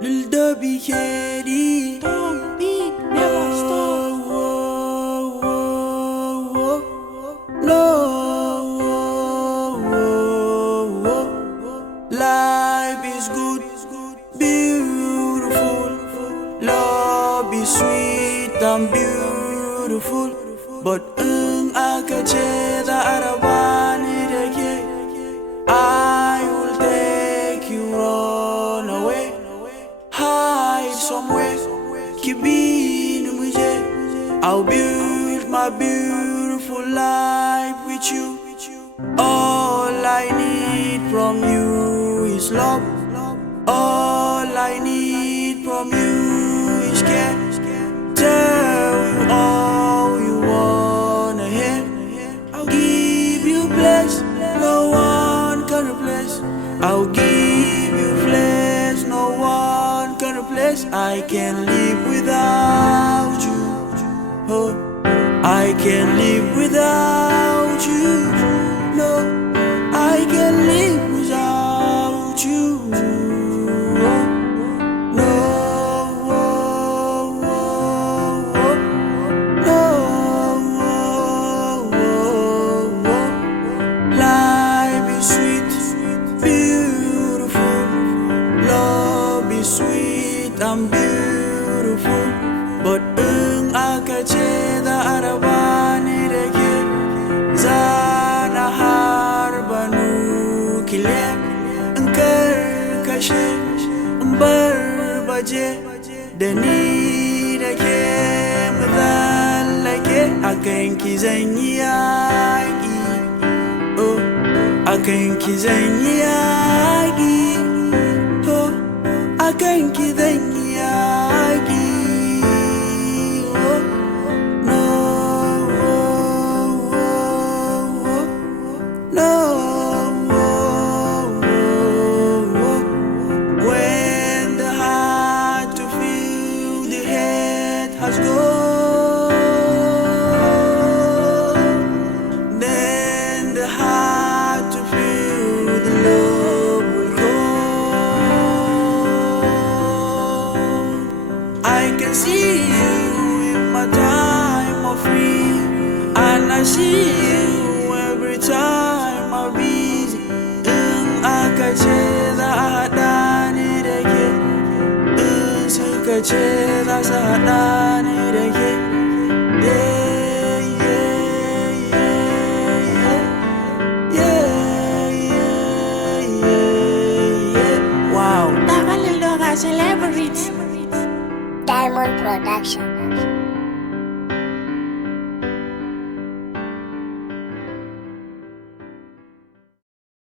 Lil Dubby Katie. Don't be, never stop. Life is good, beautiful. Love is sweet and beautiful. But aka ce da arabani da ke, I will take you run away. Hide somewhere, kibini muje. I'll build my beautiful life with you. All I need from you is love. All I need from you is care. Tell you all you wanna hear. I'll give you bliss no one can replace. I'll give you flesh no one can replace. I can't live without you. Oh, I can't live without you. No, I can't live without you. No, life is sweet, beautiful. Love is sweet and beautiful. But aka ce da arabani da ke, zana harba nukiliya in karkashe in barbaje da ni da ke mu tsallake. Akan ki zan yi yaƙi, oh, akan ki zan yi yaƙi, oh, akan ki zan yi yaƙi. When the heart to feel the head has gone, then the heart to feel the love will come. I can see you in my time of free, and I see you every time I'm busy. Aka ce za a haɗa ni da ke, suka ce za su haɗa ni da ke. Yeah, yeah, yeah, yeah, yeah, yeah, yeah. Wow. That one little dog has celebrity. Diamond Production.